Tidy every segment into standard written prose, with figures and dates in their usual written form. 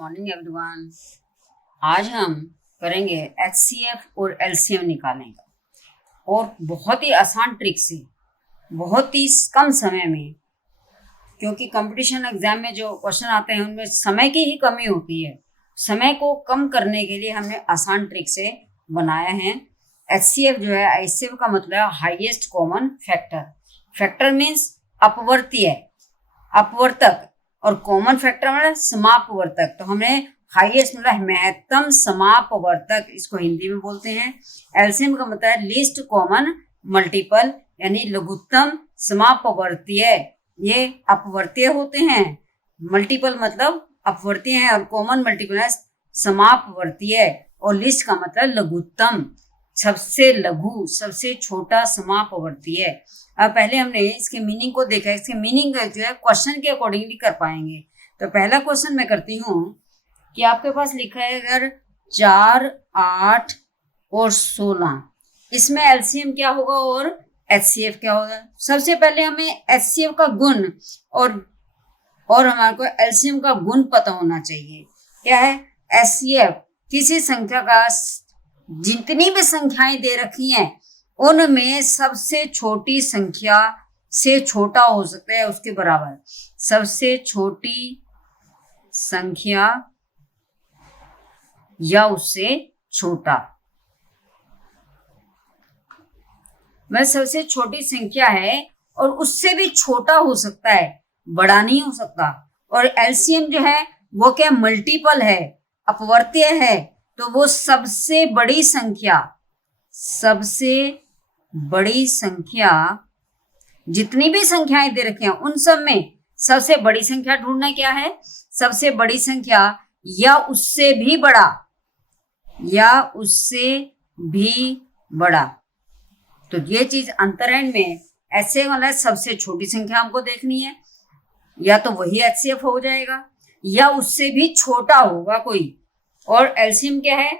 Morning everyone. आज हम करेंगे एचसीएफ और एलसीएम निकालने का, और बहुत ही आसान ट्रिक से, बहुत ही कम समय में, क्योंकि कंपटीशन एग्जाम में जो क्वेश्चन आते हैं उनमें समय की ही कमी होती है। समय को कम करने के लिए हमने आसान ट्रिक से बनाया है। एचसीएफ जो है, एचसीएफ का मतलब है highest common factor. Factor means अपवर्तीय, अपवर्तक, और कॉमन फैक्टर मतलब समापवर्तक। तो हमने हाईएस्ट मतलब महत्तम समापवर्तक, इसको हिंदी में बोलते हैं। एलसीएम का मतलब है लीस्ट कॉमन मल्टीपल, यानी लघुत्तम समापवर्तीय। ये अपवर्तीय होते हैं, मल्टीपल मतलब अपवर्तीय है, और कॉमन मल्टीपल है समापवर्तीय, और लिस्ट का मतलब लघुत्तम, सबसे लघु, सबसे छोटा समापवर्तीय। अब पहले हमने इसके मीनिंग को देखा। इसके मीनिंग जो है क्वेश्चन के अकॉर्डिंगली कर पाएंगे। तो पहला क्वेश्चन मैं करती हूँ कि आपके पास लिखा है अगर 4, 8 और 16, इसमें एलसीएम क्या होगा और एचसीएफ क्या होगा। सबसे पहले हमें एचसीएफ का गुण और हमारे को एलसीएम का गुण पता होना चाहिए। क्या है एचसीएफ? किसी संख्या का, जितनी भी संख्याएं दे रखी हैं उनमें सबसे छोटी संख्या से छोटा हो सकता है उसके बराबर। सबसे छोटी संख्या या उससे छोटा, वह सबसे छोटी संख्या है और उससे भी छोटा हो सकता है, बड़ा नहीं हो सकता। और एलसीएम जो है वो क्या, मल्टीपल है, अपवर्तीय है, तो वो सबसे बड़ी संख्या, सबसे बड़ी संख्या, जितनी भी संख्याएं दे रखी हैं उन सब में सबसे बड़ी संख्या ढूंढना क्या है, सबसे बड़ी संख्या या उससे भी बड़ा, या उससे भी बड़ा। तो ये चीज अंतरैन में ऐसे वाला सबसे छोटी संख्या हमको देखनी है, या तो वही एचसीएफ हो जाएगा या उससे भी छोटा होगा कोई। और एलसीएम क्या है,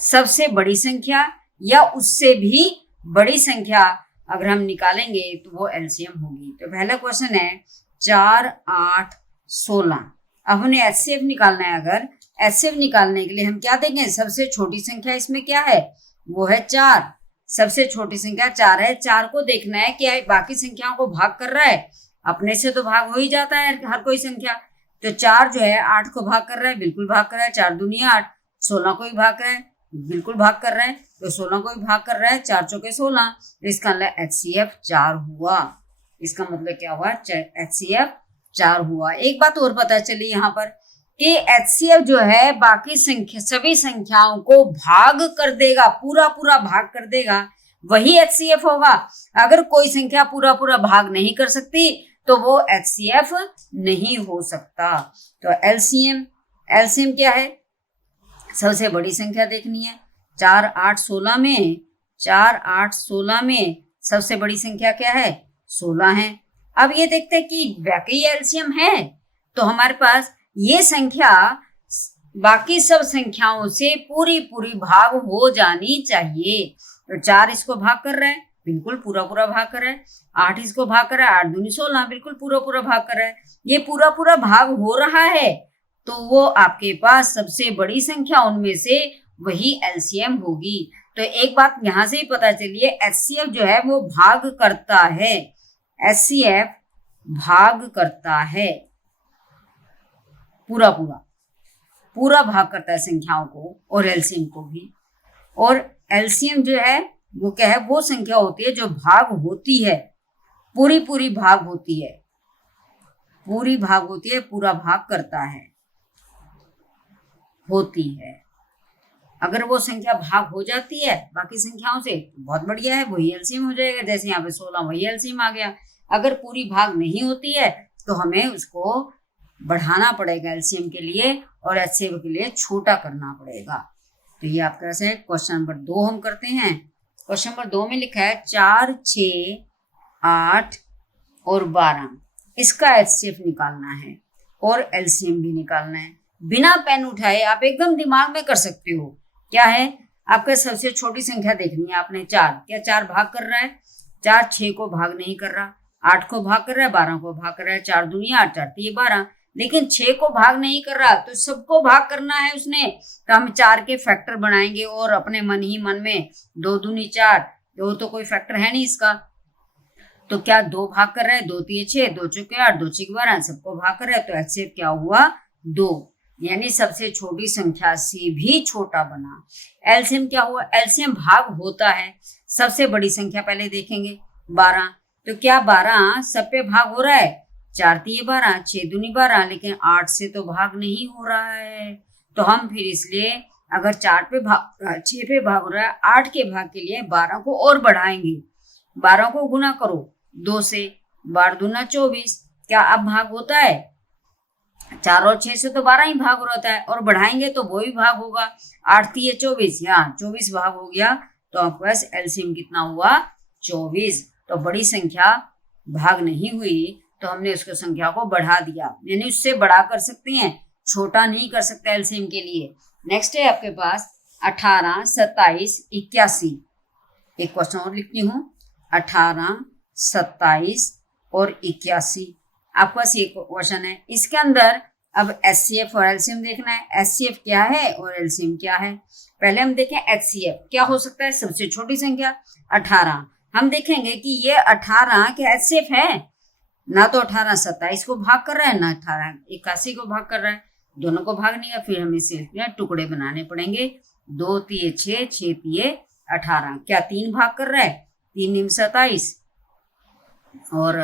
सबसे बड़ी संख्या या उससे भी बड़ी संख्या अगर हम निकालेंगे तो वो एलसीएम होगी। तो पहला क्वेश्चन है 4, 8, 16। अब हमें एचसीएफ निकालना है। अगर एचसीएफ निकालने के लिए हम क्या देंगे, सबसे छोटी संख्या इसमें क्या है, वो है 4। सबसे छोटी संख्या 4 है। 4 को देखना है कि बाकी संख्याओं को भाग कर रहा है, अपने से तो भाग हो ही जाता है हर कोई संख्या। तो 4 जो है 8 को भाग कर रहा है, बिल्कुल भाग कर रहा है। 4 दूनी 8, 16 को भी भाग कर रहा है, बिल्कुल भाग कर रहा है। तो 16 को भी भाग कर रहा है, 4 चौके 16। तो इसका मतलब एचसीएफ 4 हुआ। इसका मतलब क्या हुआ, एचसीएफ 4 हुआ। एक बात और पता चली यहाँ पर कि एचसीएफ जो है बाकी संख्या, सभी संख्याओं को भाग कर देगा, पूरा पूरा भाग कर देगा, वही एचसीएफ होगा। अगर कोई संख्या पूरा पूरा भाग नहीं कर सकती तो वो एचसीएफ नहीं हो सकता। तो एलसीएम क्या है, सबसे बड़ी संख्या देखनी है। 4, 8, 16 में, 4, 8, 16 में सबसे बड़ी संख्या क्या है, 16 है। अब ये देखते हैं कि वाकई एलसीएम है, तो हमारे पास ये संख्या बाकी सब संख्याओं से पूरी पूरी भाग हो जानी चाहिए। तो 4 इसको भाग कर रहा है, बिल्कुल पूरा पूरा भाग कर रहा है। 8 इसको भाग कर रहा है, 8 दूनी 16, बिल्कुल पूरा पूरा भाग कर रहा है। ये पूरा पूरा भाग हो रहा है, तो वो आपके पास सबसे बड़ी संख्या उनमें से वही एलसीएम होगी। तो एक बात यहां से ही पता चलिए, एचसीएफ जो है वो भाग करता है, एचसीएफ भाग करता है, पूरा पूरा पूरा भाग करता है संख्याओं को और एलसीएम को भी। और एलसीएम जो है वो क्या है, वो संख्या होती है जो भाग होती है, पूरी पूरी भाग होती है, पूरी भाग होती है, पूरा भाग करता है, होती है। अगर वो संख्या भाग हो जाती है बाकी संख्याओं से, बहुत बढ़िया है, वही एलसीएम हो जाएगा। जैसे यहाँ पे 16, वही एलसीएम आ गया। अगर पूरी भाग नहीं होती है तो हमें उसको बढ़ाना पड़ेगा एलसीएम के लिए, और एचसीएफ के लिए छोटा करना पड़ेगा। तो ये आपका से क्वेश्चन नंबर 2 हम करते हैं। क्वेश्चन नंबर 2 में लिखा है 4, 6, 8 और 12, इसका एचसीएफ निकालना है और एलसीएम भी निकालना है। बिना पेन उठाए आप एकदम दिमाग में कर सकते हो। क्या है, आपका सबसे छोटी संख्या देखनी है आपने, 4। क्या 4 भाग कर रहा है, 4 6 को भाग नहीं कर रहा, 8 को भाग कर रहा है, 12 को भाग कर रहा है। 4 दूनी 8, 4 3 12, लेकिन 6 को भाग नहीं कर रहा, तो सबको भाग करना है उसने, तो हम 4 के फैक्टर बनाएंगे और अपने मन ही मन में 2 दूनी 4, 2 तो कोई फैक्टर है नहीं इसका, तो क्या 2 भाग कर रहा है, 2 तिये 6, 2 चौके 8, 2 छीके 12, सबको भाग कर रहा है, तो HCF क्या हुआ 2, यानी सबसे छोटी संख्या से भी छोटा बना। एलसीएम क्या हुआ, एलसीएम भाग होता है, सबसे बड़ी संख्या पहले देखेंगे 12, तो क्या 12 सब पे भाग हो रहा है, 4 तिये 12, 6 दूनी 12, लेकिन 8 से तो भाग नहीं हो रहा है, तो हम फिर इसलिए अगर 4 पे भाग 6 पे भाग हो रहा है, 8 के भाग के लिए 12 को और बढ़ाएंगे, 12 को गुना करो 2 से, 12 दूना 24, क्या अब भाग होता है, 4 और 6 से तो 12 ही भाग होता है, और बढ़ाएंगे तो वो भी भाग होगा, 8 तिये 24, यहाँ 24 भाग हो गया, तो आपके पास एलसीएम कितना हुआ 24। तो बड़ी संख्या भाग नहीं हुई, तो हमने उसको संख्या को बढ़ा दिया, यानी उससे बड़ा कर सकते हैं, छोटा नहीं कर सकते एलसीएम के लिए। नेक्स्ट है आपके पास 18, 27, 81, एक क्वेश्चन और लिखती हूँ, 18, 27 और 81, आपके पास ये क्वेश्चन है, इसके अंदर अब HCF और एलसीएम देखना है, HCF क्या है और एलसीएम क्या है। पहले हम देखें HCF क्या हो सकता है, सबसे छोटी संख्या 18, हम देखेंगे कि ये 18 क्या HCF है, ना तो 18 27 को भाग कर रहा है, ना 18 81 को भाग कर रहा है, दोनों को भाग नहीं है, फिर हमें सिर्फ टुकड़े बनाने पड़ेंगे, 2 तिये 6, 6 तिये 18, क्या 3 भाग कर रहा है, 3 निम 27, और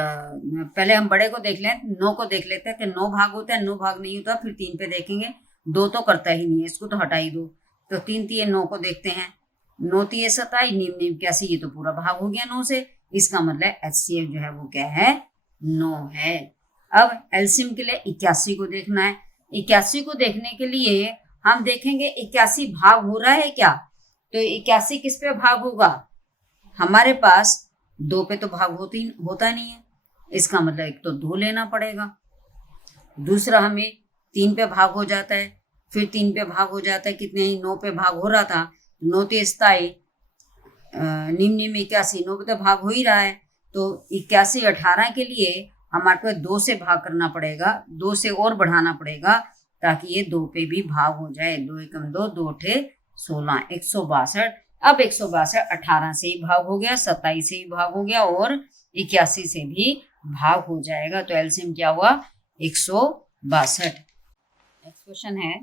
पहले हम बड़े को देख लें, 9 को देख लेते हैं कि 9 भाग होता है, 9 भाग नहीं होता, फिर 3 पे देखेंगे, 2 तो करता ही नहीं है, इसको तो हटा ही दो, तो 3 तिये 9 को देखते हैं, 9 तिये 27, निम 81, ये तो पूरा भाग हो गया 9 से, इसका मतलब HCF जो है वो क्या है 9 है। अब एलसीएम के लिए 81 को देखना है, 81 को देखने के लिए हम देखेंगे 81 भाग हो रहा है क्या, तो 81 किस पे भाग होगा, हमारे पास 2 पे तो भाग होता नहीं है, इसका मतलब एक तो 2 लेना पड़ेगा, दूसरा हमें 3 पे भाग हो जाता है, फिर 3 पे भाग हो जाता है, कितने ही 9 पे भाग हो रहा था, 9 तिये 27, निम 81, 9 पे तो भाग हो ही रहा है, तो 81 18 के लिए हमारे को 2 से भाग करना पड़ेगा, 2 से और बढ़ाना पड़ेगा, ताकि ये 2 पे भी भाग हो जाए, 2 एकम 2, 2 ठे 16, 162। अब 162 18 से ही भाग हो गया, 27 से ही भाग हो गया, और 81 से भी भाग हो जाएगा, तो एलसीएम क्या हुआ 162। नेक्स्ट क्वेश्चन है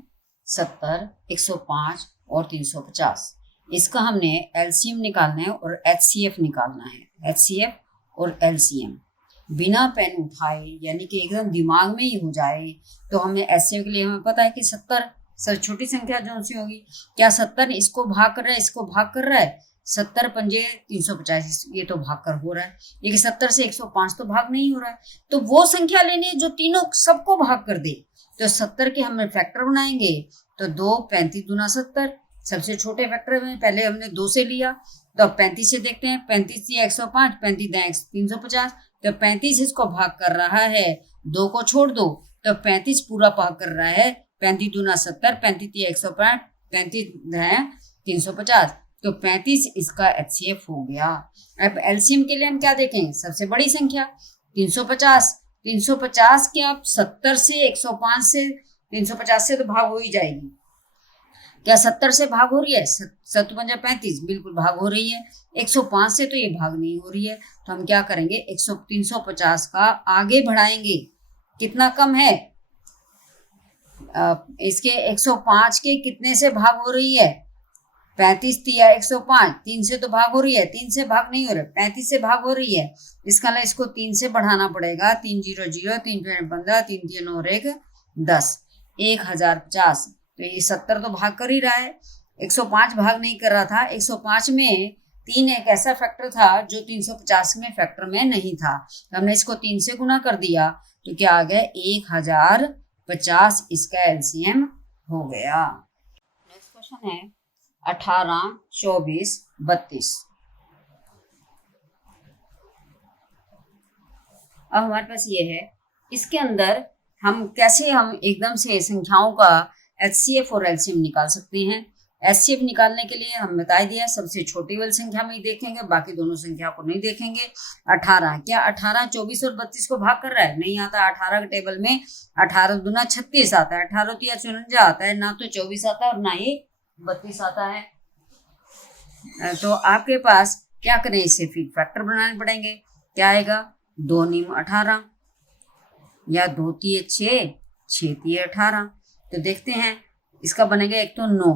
70, 105 और 350, इसका हमने एलसीएम निकालना है और HCF निकालना है, HCF और एलसीएम बिना पेन उठाए, यानी कि एकदम दिमाग में ही हो जाए, तो हमें HCF के लिए हमें पता है कि 70 सबसे छोटी संख्या जो सी होगी, क्या 70 इसको भाग कर रहा है, इसको भाग कर रहा है, 70 पंजे 350, ये तो भाग कर हो रहा है, लेकिन 70 से 105 तो भाग नहीं हो रहा है, तो वो संख्या लेनी है जो तीनों सबको भाग कर दे, तो 70 के हम फैक्टर बनाएंगे, तो 2 35 दूना 70, सबसे छोटे फैक्टर में पहले हमने 2 से लिया, तो अब 35 से देखते हैं, 35 या 105, 35 350, तो 35 इसको भाग कर रहा है, 2 को छोड़ दो, तो 35 पूरा भाग कर रहा है, 35 दूना 70, 35 या 105, 35 350, तो 35 इसका HCF हो गया। अब एलसीएम के लिए हम क्या देखेंगे, सबसे बड़ी संख्या 350, 350 के आप 70 से 105 से 350 से तो भाग हो ही जाएगी, क्या 70 से भाग हो रही है, 7 पंजा 35, बिल्कुल भाग हो रही है, 105 से तो ये भाग नहीं हो रही है, तो हम क्या करेंगे 350 का आगे बढ़ाएंगे, कितना कम है, इसके 105 के कितने से भाग हो रही है, 35 तिया 105, 3 से तो भाग हो रही है, 3 से भाग नहीं हो रहा, 35 से भाग हो रही है, इसका मतलब इसको 3 से बढ़ाना पड़ेगा, 3 0 0, 3 15, 3 3 9 1 10, 1050, तो ये 70 तो भाग कर ही रहा है, 105 भाग नहीं कर रहा था, 105 में 3 एक ऐसा फैक्टर था जो 350 में फैक्टर में नहीं था, तो हमने इसको 3 से गुना कर दिया, तो क्या आ गया 1050, इसका एलसीएम हो गया। नेक्स्ट क्वेश्चन है 18, 24, 32, अब हमारे पास ये है, इसके अंदर हम कैसे हम एकदम से संख्याओं का HCF और एलसीएम निकाल सकते हैं। एचसीएफ निकालने के लिए हम बता दिया सबसे छोटी वाली संख्या में ही देखेंगे, बाकी दोनों संख्या को नहीं देखेंगे। 18, क्या 18 24 और 32 को भाग कर रहा है? नहीं आता। 18 के टेबल में 18 दूना 36 आता है, 18 तो 54 आता है, ना तो 24 आता है और ना ही 32 आता है। तो आपके पास क्या करें, इसे फिर फैक्टर बनाने पड़ेंगे। क्या आएगा? 2 नीम 18 या 2 तिये 6, 6 तिये 18। तो देखते हैं इसका बनेगा। एक तो 9,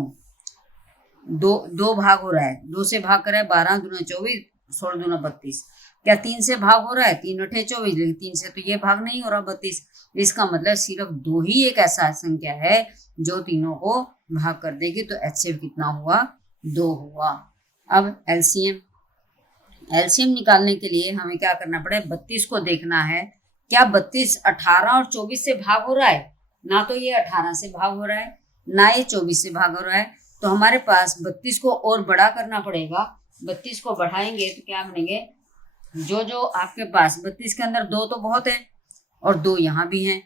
दो भाग हो रहा है, 2 से भाग कर रहा है, 12 दूना 24, 16 दूना 32। क्या 3 से भाग हो रहा है? 3 अठे 24, लेकिन 3 से तो ये भाग नहीं हो रहा 32। इसका मतलब सिर्फ 2 ही एक ऐसा संख्या है जो तीनों को भाग कर देगी। तो एचसीएफ कितना हुआ? 2 हुआ। अब एलसीएम निकालने के लिए हमें क्या करना पड़े? 32 को देखना है। क्या 32 18 और 24 से भाग हो रहा है? ना तो ये 18 से भाग हो रहा है, ना ये 24 से भाग हो रहा है। तो हमारे पास 32 को और बड़ा करना पड़ेगा। 32 को बढ़ाएंगे तो क्या बनेंगे? जो आपके पास 32 के अंदर 2 तो बहुत है और 2 यहाँ भी हैं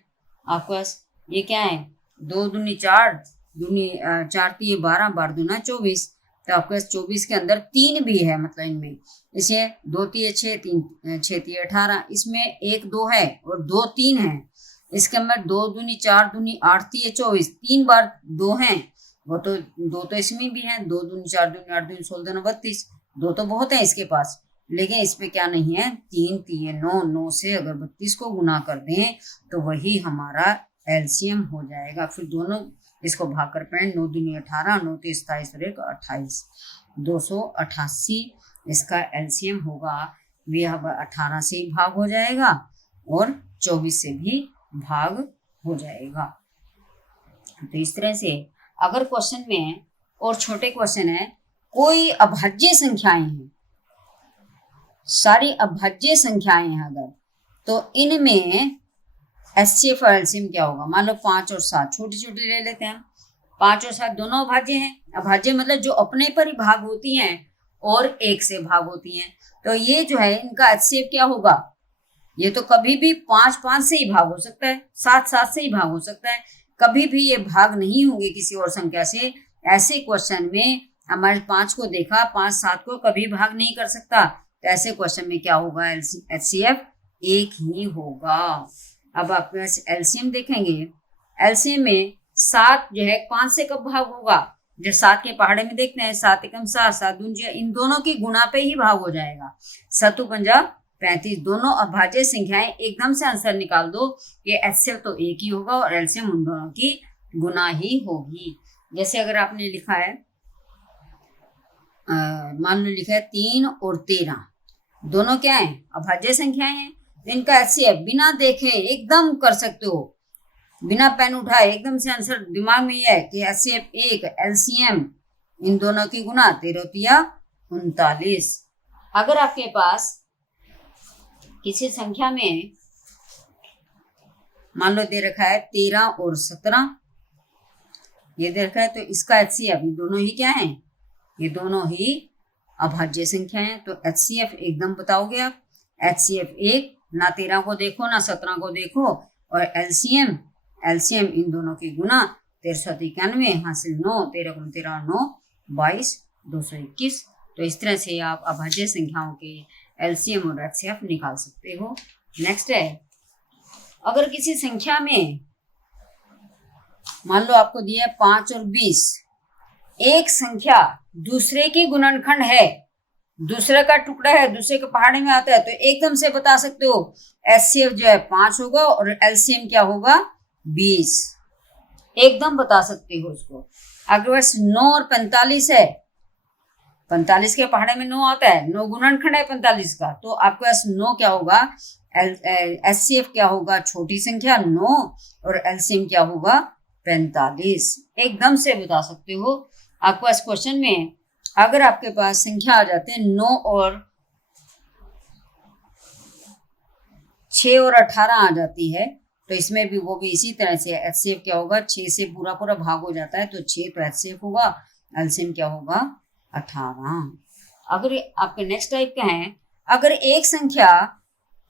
आपके पास। ये क्या है? 2 दूनी 4, दूनी 4 तिये 12, 12 दूना 24। तो आपके पास 24 के अंदर 3 भी है, मतलब इनमें इसे 2 तिये 6, 6 तिये 18। इसमें 1 2 है और 2 3 है। इसके अंदर 2 दूनी 4, दूनी 8 तिये 24, 3 बार 2 हैं। वो तो 2 तो इसमें भी है, 2 दूनी 4 दूनी 8 दूनी 16 दूना 32। 2 तो बहुत है इसके पास, लेकिन इस पे क्या नहीं है? 3 तिये 9, 9 से अगर 32 को गुना कर दें तो वही हमारा एलसीएम हो जाएगा। फिर दोनों इसको भाग कर पाए, 9 दूनी 18, 9 तिये 27 और 1 28, 288 इसका एलसीएम होगा। वे अब 18 से ही भाग हो जाएगा और 24 से भी भाग हो जाएगा। तो इस तरह से अगर क्वेश्चन में और छोटे क्वेश्चन है, कोई अभाज्य संख्याएं हैं, सारी अभाज्य संख्याएं हैं अगर, तो इनमें एचसीएफ और एलसीएम क्या होगा? मान लो 5 और 7 छोटी छोटी ले लेते हैं। 5 और 7 दोनों अभाज्य हैं। अभाज्य मतलब जो अपने पर ही भाग होती हैं और 1 से भाग होती हैं। तो ये जो है इनका एचसीएफ क्या होगा? ये तो कभी भी 5 5 से ही भाग हो सकता है, 7 7 से ही भाग हो सकता है, कभी भी ये भाग नहीं होंगे किसी और संख्या से। ऐसे क्वेश्चन में हमारे 5 को देखा, 5 7 को कभी भाग नहीं कर सकता। तो ऐसे क्वेश्चन में क्या होगा? एचसीएफ 1 ही होगा। अब आप एलसीएम देखेंगे। एलसीएम में 7 जो है 5 से कब भाग होगा? जो 7 के पहाड़े में देखते हैं, 7 एकम 7, 7 दूनी, इन दोनों की गुणा पे ही भाग हो जाएगा। 7 पंजा 35, दोनों अभाज्य संख्याएं एकदम से आंसर निकाल दो। ये एचसीएफ तो 1 ही होगा और एलसीएम उन दोनों की गुणा ही होगी। जैसे अगर आपने लिखा है, मान लो लिखा है 3 और 13, दोनों क्या है? अभाज्य संख्याएं हैं। इनका एचसीएफ बिना देखे एकदम कर सकते हो, बिना पेन उठाए एकदम से आंसर दिमाग में ही है कि एचसीएफ 1, एलसीएम इन दोनों की गुना 13 तिया 39। अगर आपके पास किसी संख्या में मान लो दे रखा है 13 और 17, ये दे रखा है, तो इसका एचसीएफ, ये दोनों ही क्या है? ये दोनों ही अभाज्य संख्या है। तो एचसीएफ एकदम बताओगे आप। एचसीएफ 1, ना 13 को देखो ना 17 को देखो, और एलसीएम इन दोनों की गुना 1391 हासिल 9, 13 गुना 13 9 22, 221। तो इस तरह से आप अभाज्य संख्याओं के एलसीएम और एचसीएफ निकाल सकते हो। नेक्स्ट है, अगर किसी संख्या में मान लो आपको दिया 5 और 20, एक संख्या दूसरे की गुणनखंड है, दूसरे का टुकड़ा है, दूसरे के पहाड़े में आता है, तो एकदम से बता सकते हो एचसीएफ जो है 5 होगा और एलसीएम क्या होगा? 20। एकदम बता सकते हो उसको। अगर बस 9 और 45 है, 45 के पहाड़े में 9 आता है, 9 गुणनखंड है 45 का, तो आपके पास 9 क्या होगा? एचसीएफ क्या होगा? छोटी संख्या 9 और एलसीएम क्या होगा? 45। एकदम से बता सकते हो। आपके पास क्वेश्चन में अगर आपके पास संख्या आ जाते हैं 9 और 6 और 18 आ जाती है, तो इसमें भी वो भी इसी तरह से एचसीएफ क्या होगा? 6 से पूरा पूरा भाग हो जाता है, तो 6 तो एचसीएफ होगा, एलसीएम क्या होगा? 18। अगर आपके नेक्स्ट टाइप का है, अगर एक संख्या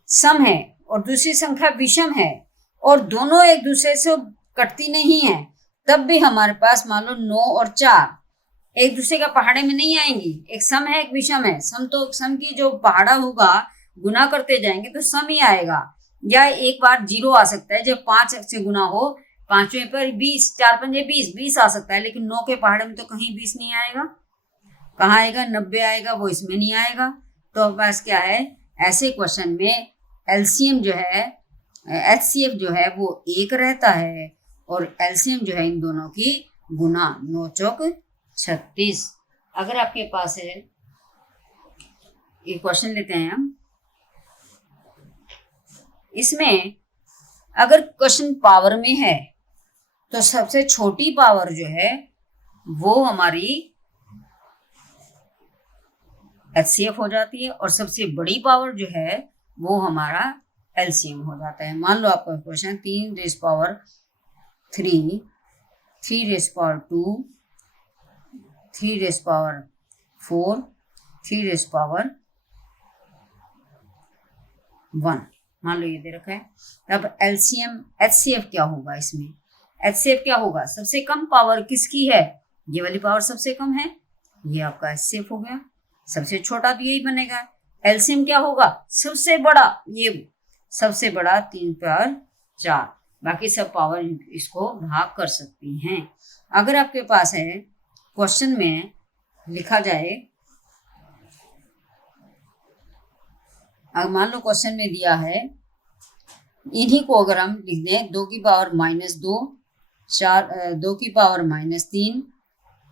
सम है और दूसरी संख्या विषम है और दोनों एक दूसरे से कटती नहीं है, तब भी हमारे पास मान लो 9 और 4, एक दूसरे का पहाड़े में नहीं आएंगी। एक सम है, एक विषम है। सम तो सम की जो पहाड़ा होगा गुना करते जाएंगे तो सम ही आएगा, या एक बार 0 आ सकता है जब 5 से गुना हो। 5वें पर 20, 4 पंजे 20 आ सकता है, लेकिन 9 के पहाड़े में तो कहीं 20 नहीं आएगा। कहाँ आएगा? 90 आएगा, वो इसमें नहीं आएगा। तो अब पास क्या है, ऐसे क्वेश्चन में एलसीएम जो है, एचसीएफ जो है वो 1 रहता है, और एलसीएम जो है इन दोनों की गुना 9 चौक 36। अगर आपके पास है, एक क्वेश्चन लेते हैं हम। इसमें अगर क्वेश्चन पावर में है तो सबसे छोटी पावर जो है वो हमारी एचसीएफ हो जाती है, और सबसे बड़ी पावर जो है वो हमारा एलसीएम हो जाता है। मान लो आपका question 3 rays power 3, 3 rays power 2, 3 rays power 4, 3 rays power 1, मान लो ये दे रखा है। तब एलसीएम एचसीएफ क्या होगा? इसमें एचसीएफ क्या होगा? सबसे कम पावर किसकी है? ये वाली पावर सबसे कम है, ये आपका एचसीएफ हो गया। सबसे छोटा तो यही बनेगा। एलसीएम क्या होगा? सबसे बड़ा, ये सबसे बड़ा 3 पर 4, बाकी सब पावर इसको भाग कर सकती हैं। अगर आपके पास है क्वेश्चन में लिखा जाए, अगर मान लो क्वेश्चन में दिया है, इन्हीं को अगर हम लिख दें 2 की पावर -2, 2 की पावर -3,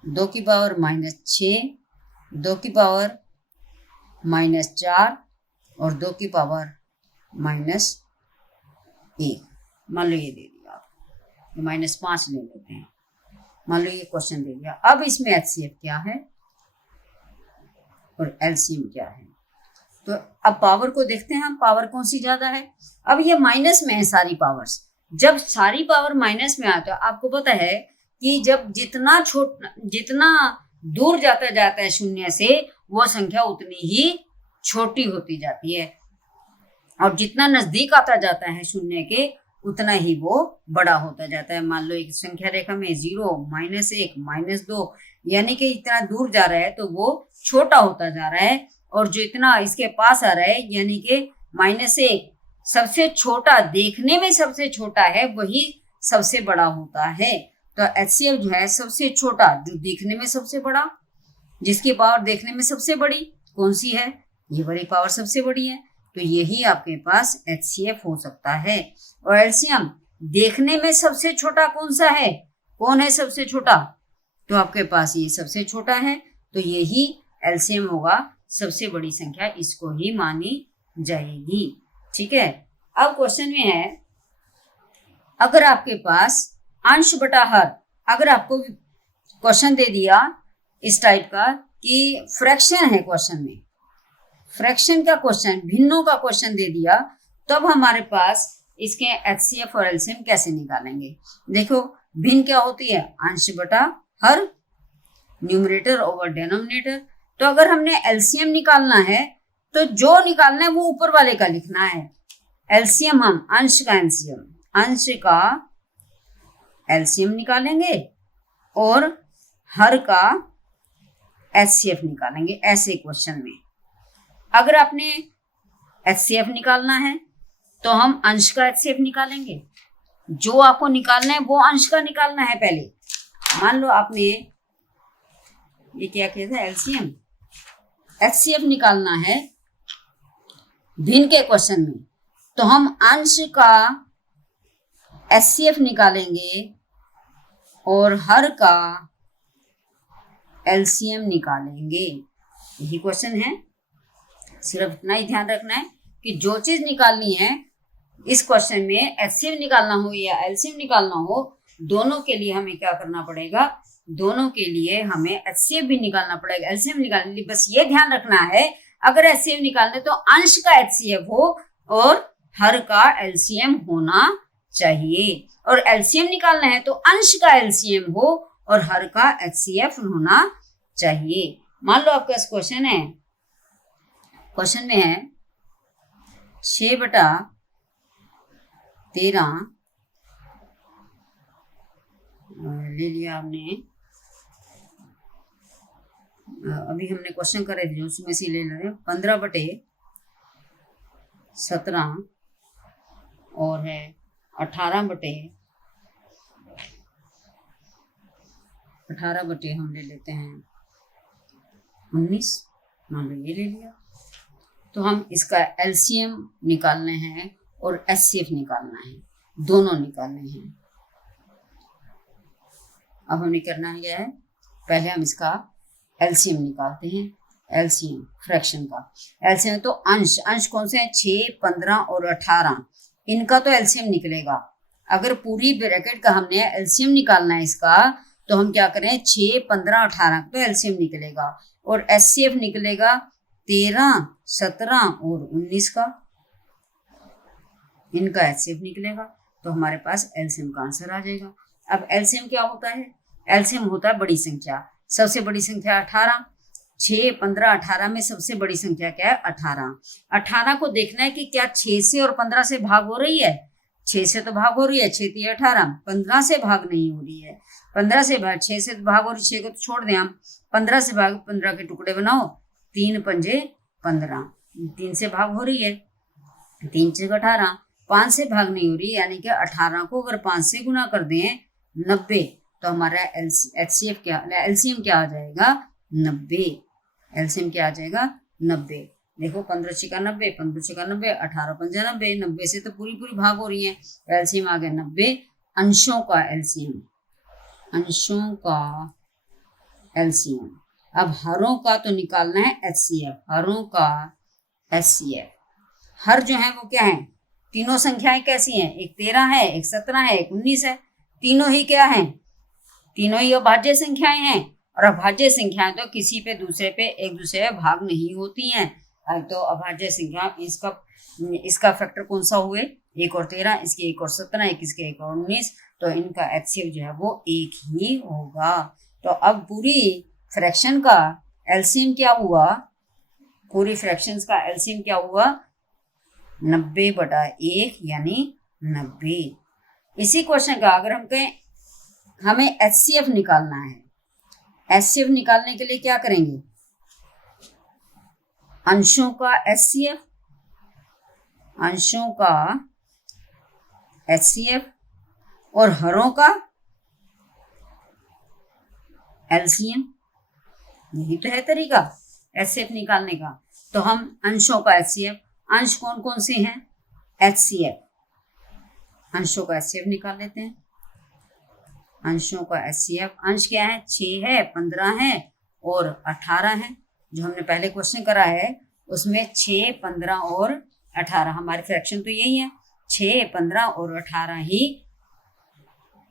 2 की पावर -6, 2 की पावर -4 और 2 की पावर -1, मान लो ये दे दिया आप, -5 ले लेते हैं। मान लो ये क्वेश्चन दे दिया। अब इसमें एचसीएफ क्या है और एलसीएम क्या है? तो अब पावर को देखते हैं हम, पावर कौन सी ज्यादा है। अब ये माइनस में है सारी पावर्स। जब सारी पावर माइनस में आते है, आपको पता है कि जब जितना दूर जाता है शून्य से, वो संख्या उतनी ही छोटी होती जाती है, और जितना नजदीक आता जाता है शून्य के, उतना ही वो बड़ा होता जाता है। मान लो एक संख्या रेखा में 0, -1, -2, यानी कि इतना दूर जा रहा है तो वो छोटा होता जा रहा है, और जो इतना इसके पास आ रहा है यानी कि -1 सबसे छोटा, देखने में सबसे छोटा है, वही सबसे बड़ा होता है। तो एचसीएफ जो है सबसे छोटा, जो देखने में सबसे बड़ा, जिसकी पावर देखने में सबसे बड़ी कौन सी है? ये वाली पावर सबसे बड़ी है, तो यही आपके पास एचसीएफ हो सकता है। और एलसीएम देखने में सबसे छोटा कौन सा है? कौन है सबसे छोटा? तो आपके पास ये सबसे छोटा है, तो यही एलसीएम होगा। सबसे बड़ी संख्या इसको ही मानी जाएगी। ठीक है। अब क्वेश्चन में है, अगर आपके पास अंश बटा हर, अगर आपको क्वेश्चन दे दिया इस टाइप का कि फ्रैक्शन है, क्वेश्चन में फ्रैक्शन का क्वेश्चन, भिन्नों का क्वेश्चन दे दिया, तब हमारे पास इसके एचसीएफ और एलसीएम कैसे निकालेंगे? देखो, भिन्न क्या होती है? अंश बटा हर, न्यूमरेटर ओवर डिनोमिनेटर। तो अगर हमने एलसीएम निकालना है तो जो निकालना है वो ऊपर वाले का लिखना है। एलसीएम हम अंश का एलसीएम, अंश का एलसीएम निकालेंगे और हर का एचसीएफ निकालेंगे। ऐसे क्वेश्चन में अगर आपने एचसीएफ निकालना है तो हम अंश का एचसीएफ निकालेंगे। जो आपको निकालना है वो अंश का निकालना है पहले। मान लो आपने ये क्या किया था, एलसीएम, एचसीएफ निकालना है भिन्न के क्वेश्चन में, तो हम अंश का एचसीएफ निकालेंगे और हर का एलसीएम निकालेंगे। यही क्वेश्चन है। सिर्फ इतना ही ध्यान रखना है कि जो चीज निकालनी है इस क्वेश्चन में, एचसीएफ निकालना हो या एलसीएम निकालना हो, दोनों के लिए हमें क्या करना पड़ेगा? दोनों के लिए हमें एचसीएफ भी निकालना पड़ेगा, एलसीएम निकालने के लिए बस ये ध्यान रखना है, अगर एचसीएफ निकालने तो अंश का एचसीएफ हो और हर का एलसीएम होना चाहिए, और एलसीएम निकालना है तो अंश का एलसीएम हो और हर का एचसीएफ होना चाहिए। मान लो आपका क्वेश्चन है, क्वेश्चन में है 6/13 ले लिया आपने, अभी हमने क्वेश्चन करे थे जो उसमें से ले रहे हैं 15/17 और है 18/18 हम ले लेते हैं 19, मान लो ये ले लिया। तो हम इसका एलसीएम निकालने हैं और एचसीएफ निकालना है, दोनों निकालने हैं। अब हमें करना है, पहले हम इसका एलसीएम निकालते हैं। एलसीएम फ्रैक्शन का एलसीएम तो अंश कौन से हैं, 6, 15 और 18, इनका तो एलसीएम निकलेगा। अगर पूरी ब्रैकेट का हमने एलसीएम निकालना है इसका, तो हम क्या करें, 6, 15, 18 तो एलसीएम निकलेगा और एचसीएफ निकलेगा 13, 17 और 19 का, इनका एचसीएफ निकलेगा। तो हमारे पास एलसीएम का आंसर आ जाएगा। अब एलसीएम क्या होता है, एलसीएम होता है बड़ी संख्या। सबसे बड़ी संख्या 18, 6, 15, 18 में सबसे बड़ी संख्या क्या है, 18। 18 को देखना है कि क्या 6 से और 15 से भाग हो रही है। 6 से तो भाग हो रही है, 6 3 18, 15 से भाग नहीं हो रही है। 15 से भाग, 6 से तो भाग हो रही है, 6 को तो छोड़ दें हम। 15 से भाग, 15 के टुकड़े बनाओ, 3 पंजे 15, 3 से भाग हो रही है, 3 6 18, 5 से भाग नहीं हो रही, यानी कि 18 को अगर 5 से गुना कर दें 90, तो हमारा एचसीएफ क्या, एलसीएम क्या आ जाएगा, 90। एलसीएम क्या आ जाएगा, 90। देखो 15 छिका 90, 15 छिका 90, 18 पंजा 90, 90 से तो पूरी पूरी भाग हो रही है, एलसीएम आ गया 90। अंशों का एलसीएम, अंशों का एलसीएम। अब हरों का तो निकालना है एचसीएफ, हरों का एचसीएफ। हर जो है वो क्या है, तीनों संख्याएं कैसी हैं, एक 13 है, एक 17 है, एक 19 है। तीनों ही क्या हैं, तीनों ही अभाज्य संख्याएं हैं। और अभाज्य संख्याएं तो किसी पे दूसरे पे एक दूसरे पे भाग नहीं होती हैं। तो अभाज्य संख्या, इसका फैक्टर कौन सा हुए, 1 और 13, इसके 1 और 17, इसके 1 और 19, तो इनका एचसीएफ जो है वो 1 ही होगा। तो अब पूरी फ्रैक्शन का एलसीएम क्या हुआ, पूरी फ्रैक्शंस का एलसीएम क्या हुआ, 90/1 यानी 90। इसी क्वेश्चन का अगर हम कहें हमें एचसीएफ निकालना है, एचसीएफ निकालने के लिए क्या करेंगे, अंशों का एचसीएफ, अंशों का एचसीएफ और हरों का एलसीएम, यही तो है तरीका एचसीएफ निकालने का। तो हम अंशों का एचसीएफ, अंश कौन कौन से हैं, एचसीएफ, अंशों का एचसीएफ निकाल लेते हैं। अंशों का एचसीएफ, अंश क्या है, 6 है, 15 है और 18 है। जो हमने पहले क्वेश्चन करा है उसमें 6, 15 और 18, हमारे फ्रैक्शन तो यही है, 6, 15 और 18 ही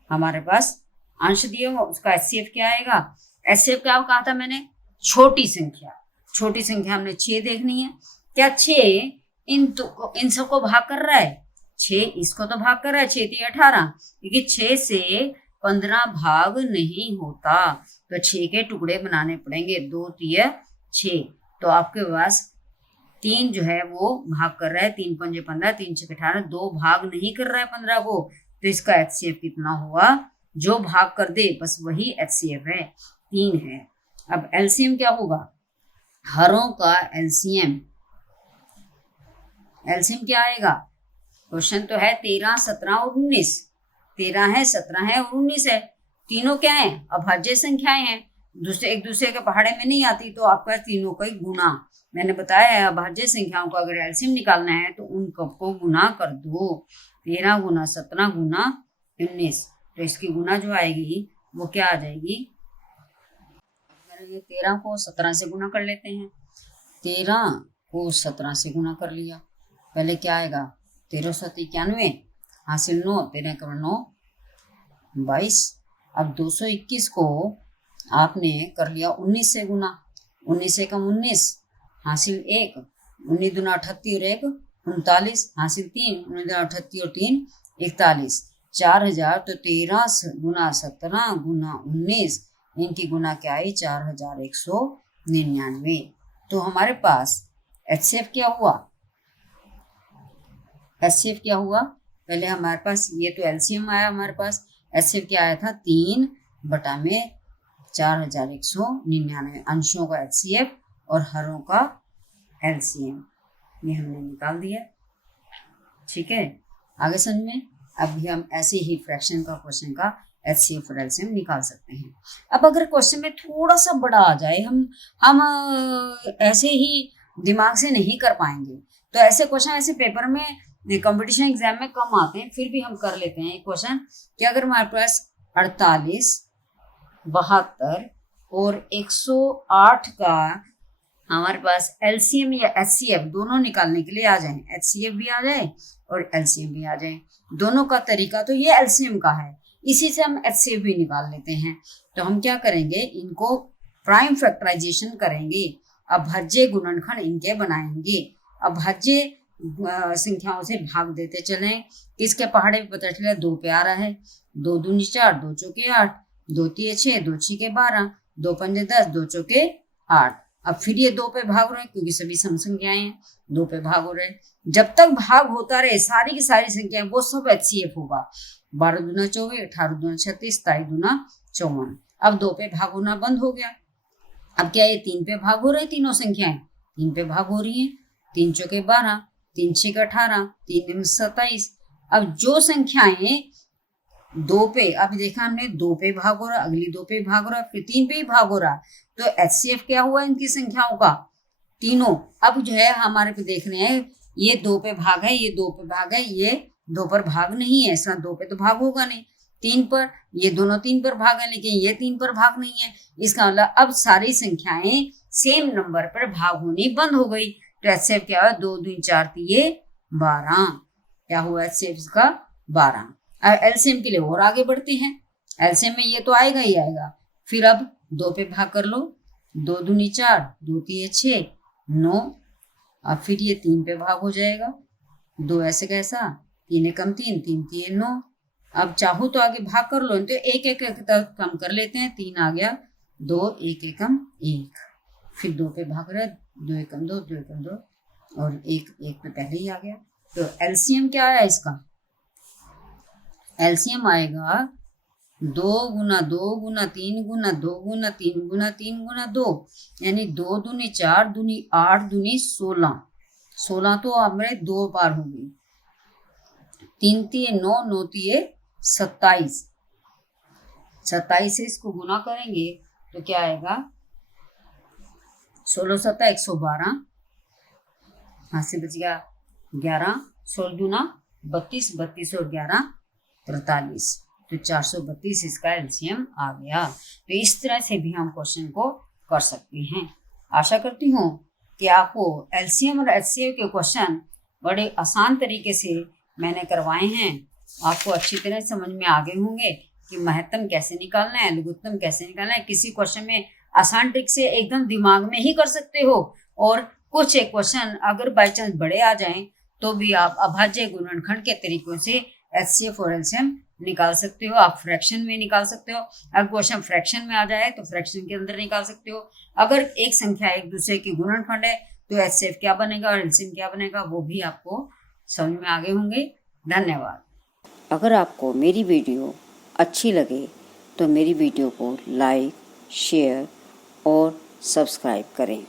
हमारे पास अंश दिए हो। उसका एचसीएफ क्या आएगा, एचसीएफ क्या कहा था मैंने, छोटी संख्या, छोटी संख्या हमने 6 देखनी है। क्या 6 इन सबको भाग कर रहा है, 6 इसको तो भाग कर रहा है, 6 3 18, क्योंकि 6 से 15 भाग नहीं होता, तो 6 के टुकड़े बनाने पड़ेंगे, 2 3 6। तो आपके पास 3 जो है वो भाग कर रहा है, 3 पंजे 15, 3 6 18, 2 भाग नहीं कर रहा है 15 को, तो इसका एचसीएफ कितना हुआ, जो भाग कर दे बस वही एचसीएफ है, 3 है। अब एलसीएम क्या होगा, हरों का एलसीएम, एलसीएम क्या आएगा, क्वेश्चन तो है 13, 17 और 19, 13 है, 17 है और 19 है। तीनों क्या है, अभाज्य संख्याएं हैं, एक दूसरे के पहाड़े में नहीं आती, तो आपका तीनों का ही गुना, मैंने बताया है अभाज्य संख्याओं का अगर एलसीएम निकालना है तो उनको गुना कर दो, 13 गुना 17 गुना 19, तो इसकी गुना जो आएगी वो क्या आ जाएगी, 13 को 17 से गुना कर लेते हैं, 13 को 17 से गुना कर लिया, पहले क्या आएगा, 13 7 91 हासिल 9, 13 का 9 22। अब 221 को आपने कर लिया 19 से गुना, 19 से कम 19 हासिल 1, 19 दूना 38 और 1 39 हासिल 3, 19 दूना 38 और 3 41, 4000। तो 13 गुना 17 गुना 19, इनकी गुना क्या आई, 4199। तो हमारे पास एचसीएफ क्या हुआ, एचसीएफ क्या हुआ, पहले हमारे पास ये तो एलसीएम आया, हमारे पास एचसीएफ क्या आया था, 3/में 4199 अंशों का HCF और हरों का LCM, ये हमने निकाल दिया। ठीक है, आगे समझ में। अभी हम ऐसे ही फ्रैक्शन का क्वेश्चन का HCF और LCM निकाल सकते हैं। अब अगर क्वेश्चन में थोड़ा सा बड़ा आ जाए, हम ऐसे ही दिमाग से नहीं कर पाएंगे, तो ऐसे क्वेश्चन ऐसे पेपर में कंपटीशन एग्जाम में कम आते हैं, फिर भी हम कर लेते हैं एक क्वेश्चन कि अगर हमारे पास 48, 72 और 108 का हमारे पास LCM या HCF दोनों निकालने के लिए आ जाए, HCF भी आ जाए और LCM भी आ जाए, दोनों का तरीका तो ये LCM का है, इसी से हम HCF भी निकाल लेते हैं। तो हम क्या करेंगे, इनको प्राइम फैक्टराइजेशन करेंगे, अभाज्य गुणनखंड इनके बनाएंगे, अभाज्य संख्याओं से भाग देते चलें। किसके पहाड़े पे पता चला 2 पे आ रहा है, 2 दूनी 4, 2 चौके 8, 2 तिये 6, 2 छिके 12, 2 पंजे 10, 2 चौके 8। अब फिर ये 2 पे भाग रहे हैं क्योंकि सभी सम संख्याएं हैं, 2 पे भाग हो रहे हैं। जब तक भाग होता रहे सारी की सारी संख्याएं वो सब HCF होगा। 12 दूना 24, 18 दूना 36, 27 दूना 54। अब 2 पे भाग होना बंद हो गया। अब क्या ये 3 पे भाग हो रहे हैं, तीनों संख्याएं 3 पे भाग हो रही हैं। 3 चौके 12, 3 छिक 18, 3 दूनी 27। अब जो संख्याएं 2 पे, अब देखा हमने 2 पे भाग हो रहा, अगली 2 पे भाग हो रहा, फिर 3 पे ही भाग हो रहा, तो HCF क्या हुआ इनकी संख्याओं का, तीनों। अब जो है हमारे पे देख रहे हैं ये 2 पे भाग है, ये 2 पे भाग है, ये 2 पर भाग नहीं है, इसका 2 पे तो भाग होगा नहीं। 3 पर, ये दोनों 3 पर भाग है, लेकिन ये 3 पर भाग नहीं है। इसका मतलब अब सारी संख्याएं सेम नंबर पर भाग होनी बंद हो गई। तो HCF क्या हुआ, 2 दूनी 4 तिये 12, क्या हुआ HCF इसका 12। अब LCM के लिए और आगे बढ़ते हैं। LCM में ये तो आएगा ही आएगा, फिर अब 2 पे भाग कर लो, 2 दूनी 4, 2 तिये 6, 9। अब फिर ये 3 पे भाग हो जाएगा, 2 ऐसे कैसा, 3 एकम 3, 3 तिये 9। अब चाहो तो आगे भाग कर लो, तो एक एक तक कम कर लेते हैं। 3 आ गया, 2 1 एकम 1, फिर 2 पे भाग रहा है, 2 एकम 2, 2 एकम 2 और 1 1 पे पहले ही आ गया। तो LCM क्या आया इसका, LCM आएगा 2 गुना 2 गुना 3 गुना 2 गुना 3 गुना 3 गुना 2, यानी 2 दूनी 4 दूनी 8 दूनी 16। 16 तो हमारे 2 बार हो गई, 3 तिये 9, 9 तिये 27। 27 से इसको गुना करेंगे तो क्या आएगा, 16 7 112, हाथ से बच गया 11, 16 दूना 32, 32 और 11 43, तो 432 इसका LCM आ गया। तो इस तरह से भी हम क्वेश्चन को कर सकते हैं। आशा करती हूँ कि आपको LCM और HCF के क्वेश्चन बड़े आसान तरीके से मैंने करवाए हैं, आपको अच्छी तरह समझ में आ गए होंगे कि महत्तम कैसे निकालना है, लघुत्तम कैसे निकालना है। किसी क्वेश्चन में आसान ट्रिक से एकदम दिमाग में ही कर सकते हो, और कुछ एक क्वेश्चन अगर बाई चांस बड़े आ जाएं तो भी आप अभाज्य गुणनखंड के तरीकों से HCF और LCM निकाल सकते हो। आप फ्रैक्शन में निकाल सकते हो, अगर क्वेश्चन फ्रैक्शन में आ जाए तो फ्रैक्शन के अंदर निकाल सकते हो। अगर एक संख्या एक दूसरे की गुणनखंड है तो HCF क्या बनेगा और LCM क्या बनेगा, वो भी आपको समझ में आगे होंगे। धन्यवाद। अगर आपको मेरी वीडियो अच्छी लगे तो मेरी वीडियो को लाइक, शेयर और सब्सक्राइब करें।